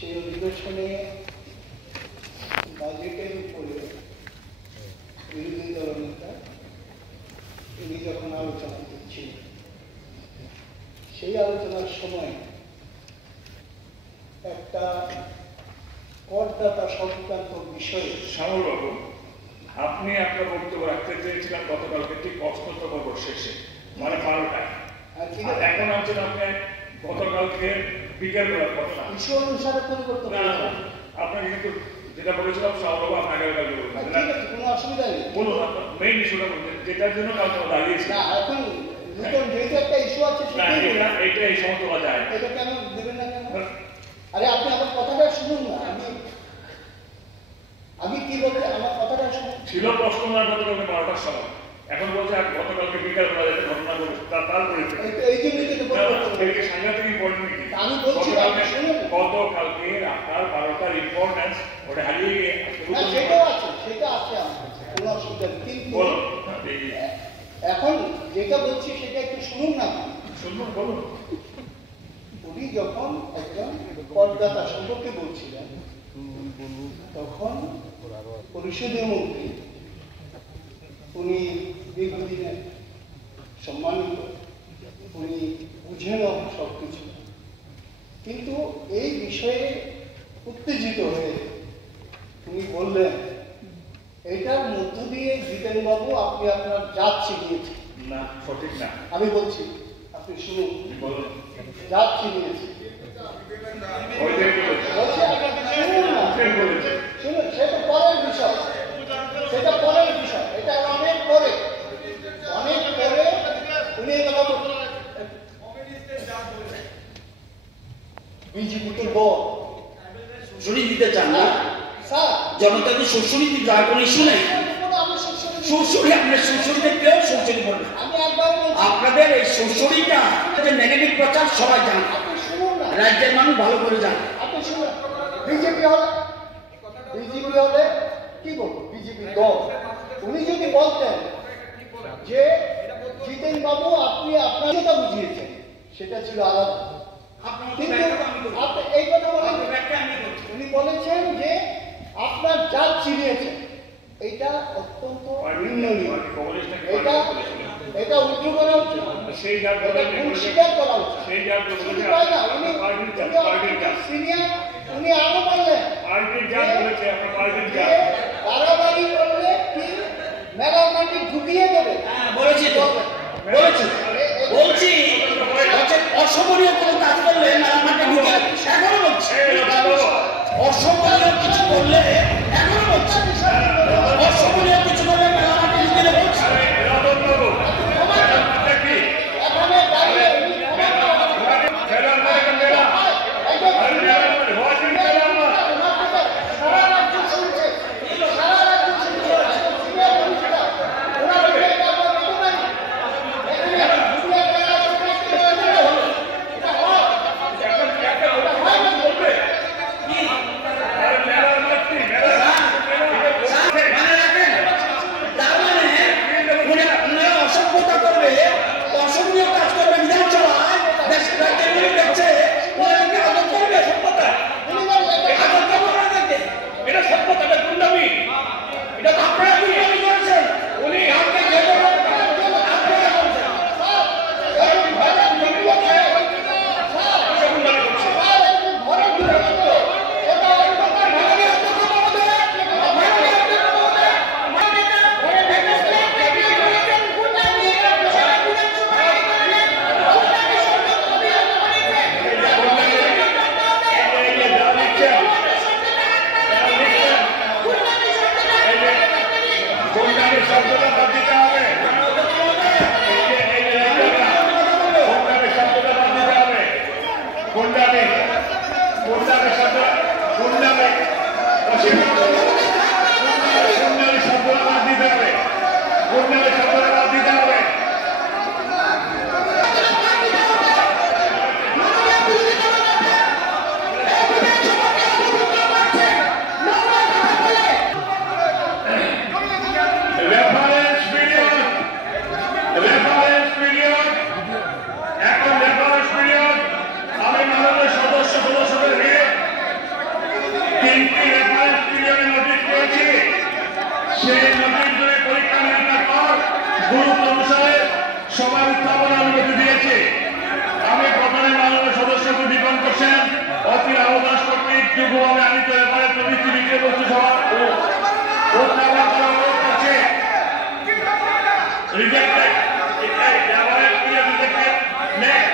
সেই অধিবেশনে বাজেটের উপরে বিরোধী দলনেতা তিনি যখন আলোচনা করছিলেন, সেই আলোচনার সময় একটা করদাতা সংক্রান্ত বিষয়ে শ্যামল বাবু, আপনি আপনার বক্তব্য রাখতে চেয়েছিলেন গতকালকে ঠিক অষ্টম পর্ব শেষে, মানে 12টায়। এখন আছেন আপনি গতকালকে বিকেল বেলার কথা। ইস্যু অনুসারে পরিবর্তন আপনাকে কিন্তু যেটা বলেছিলাম শ্যামল বাবু আপনাকে কোনো অসুবিধা নেই। বলুন আপনার মেইন ইস্যুটা বলতে, যেটার জন্য কালকে দাঁড়িয়েছে। না, এখন নতুন যেহেতু একটা ইস্যু আছে এইটা এই সময় তোলা যায়। এটা কেন দেবেন না কেন? আরে আপনি আমার কথাটা শুনুন না। আমি কি বলতে, আমার কথাটা শুনুন। ছিল প্রশ্ন না গতকালকে 12টার সময়, এখন বলছে গতকালকে বিকেল বেলা যেতে ঘটনা ঘটেছে তারপরে সাংঘাতিক ইম্পর্টেন্ট কি আমি বলছি গতকালকে আপনার 12টার ইম্পর্টেন্স ওটা হারিয়ে গিয়ে সেটাও আছে, সেটা আছে আমার কোনো অসুবিধা নেই। কিন্তু এখন যেটা বলছি সেটা একটু শুনুন না। শুনুন, বলুন। উনি যখন একজন করদাতা সম্পর্কে বলছিলেন, তখন পরিষদীয় মন্ত্রী, উনি দীর্ঘদিনের সম্মানিত, উনি বুঝেন সবকিছু, কিন্তু এই বিষয়ে উত্তেজিত হয়ে উনি বললেন, এটার মধ্য দিয়ে জিতেনবাবু আপনি আপনার জাত ছিনিয়েছেন। না, সঠিক না। আমি বলছি, আপনি শুনুন। বলুন। জাত ছিনিয়েছে শুনুন, সেটা পরের বিষয়, সেটা পরের বিষয়, এটা অনেক পরে উনি বিজেপি তো বল শুনি দিতে চান না স্যার, জনতাকে শ্বশুরি দিতে হয় কোনো ইস্যু নেই। শ্বশুরি আপনার শ্বশুরি দেখতেও শ্বশুরি বলবেন। আপনাদের এই শ্বশুরিটা যে নেগেটিভ প্রচার সবাই জানে, রাজ্যের মানুষ ভালো করে জানে। আপনি শুনুন, বিজেপি হলে কি বলবো, বিজেপি দল, উনি যদি বলতেন যে জিতেন বাবু আপনি আপনার যেটা বুঝিয়েছেন সেটা ছিল আলাদা, কিন্তু এই কথা বলেন, উনি বলেছেন যে আপনার জাত ছিনিয়েছেন, এইটা অত্যন্ত নিন্দনীয়। এটা উল্টো করা উচিত, স্বীকার করা উচিত। সিনিয়র উনি আরো বললেন বাড়াবাড়ি করলে কি মেলার মাটি ঢুকিয়ে দেবে। বলেছি তো, বলছি অসমনীয় কোনো কাজ করলে মেলার মাটি ঢুকে, এখনো বলছি অসমনীয় কিছু করলে, এখনো বলছি অসমনীয় কিছু করলে মেলার মাটি ঢুকে দেবে। 3টি রেফারেন্স পিরিয়ডে নোটিশ পেয়েছি। সেই নোটিশগুলো পরীক্ষা নিরীক্ষার পর গুরুত্ব অনুসারে সবার উত্থাপনের অনুমতি দিয়েছে। আমি প্রধানের মাননীয় সদস্যকে বিজ্ঞাপন করছেন অতি আহ্বাস কর্তৃক যুগভাবে আনিত রেফারেন্স নোটিশটি বিষয়বস্তু সভা উত্থাপন করা অনুরোধ করছে। Rejected, reference period rejected. Next